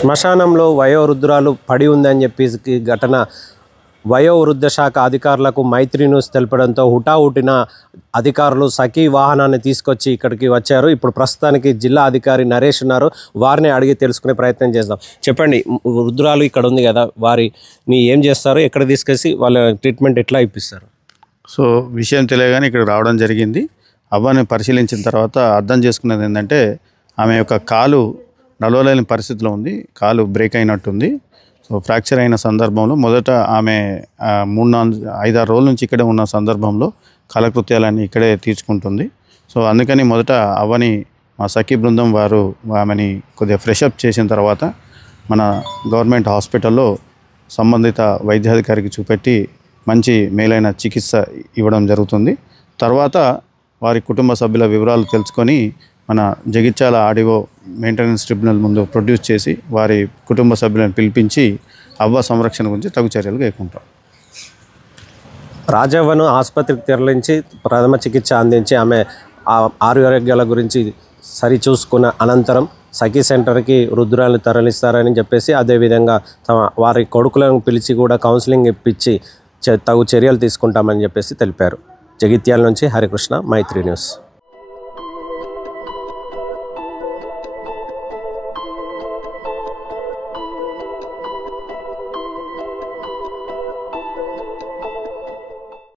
శ్మశానంలో వయోవృద్ధురాలు పడి ఉందని చెప్పేసి ఘటన వయోవృద్ధ శాఖ అధికారులకు మైత్రి న్యూస్ తెలపడంతో హుటాహుటిన అధికారులు సఖీ వాహనాన్ని తీసుకొచ్చి ఇక్కడికి వచ్చారు. ఇప్పుడు ప్రస్తుతానికి జిల్లా అధికారి నరేష్ ఉన్నారు, వారిని అడిగి తెలుసుకునే ప్రయత్నం చేద్దాం. చెప్పండి, వృద్ధురాలు ఇక్కడ ఉంది కదా, వారిని ఏం చేస్తారు, ఎక్కడ తీసుకొచ్చి వాళ్ళ ట్రీట్మెంట్ ఎట్లా ఇప్పిస్తారు? సో విషయం తెలియగానే ఇక్కడ రావడం జరిగింది. అవ్వని పరిశీలించిన తర్వాత అర్థం చేసుకున్నది ఏంటంటే ఆమె యొక్క కాలు నడవలేని పరిస్థితిలో ఉంది, కాలు బ్రేక్ అయినట్టుంది. సో ఫ్రాక్చర్ అయిన సందర్భంలో మొదట ఆమె 3-5 రోజుల నుంచి ఇక్కడే ఉన్న సందర్భంలో కాలకృత్యాలన్నీ ఇక్కడే తీర్చుకుంటుంది. సో అందుకని మొదట అవ్వని మా సఖీ బృందం వారు ఆమెని కొద్దిగా ఫ్రెషప్ చేసిన తర్వాత మన గవర్నమెంట్ హాస్పిటల్లో సంబంధిత వైద్యాధికారికి చూపెట్టి మంచి మేలైన చికిత్స ఇవ్వడం జరుగుతుంది. తర్వాత వారి కుటుంబ సభ్యుల వివరాలు తెలుసుకొని మన జగిత్యాల ఆర్డీఓ మెయింటెనెన్స్ ట్రిబ్యునల్ ముందు ప్రొడ్యూస్ చేసి వారి కుటుంబ సభ్యులను పిలిపించి అవ్వ సంరక్షణ గురించి తగు చర్యలు కైకుంటాం. రాజవ్వను ఆసుపత్రికి తరలించి ప్రథమ చికిత్స అందించి ఆమె ఆరోగ్యాల గురించి సరిచూసుకున్న అనంతరం సఖీ సెంటర్కి వృద్ధురాలను తరలిస్తారని చెప్పేసి, అదేవిధంగా వారి కొడుకులను పిలిచి కూడా కౌన్సిలింగ్ ఇప్పించి తగు చర్యలు తీసుకుంటామని చెప్పేసి తెలిపారు. జగిత్యాల నుంచి హరికృష్ణ, మైత్రి న్యూస్.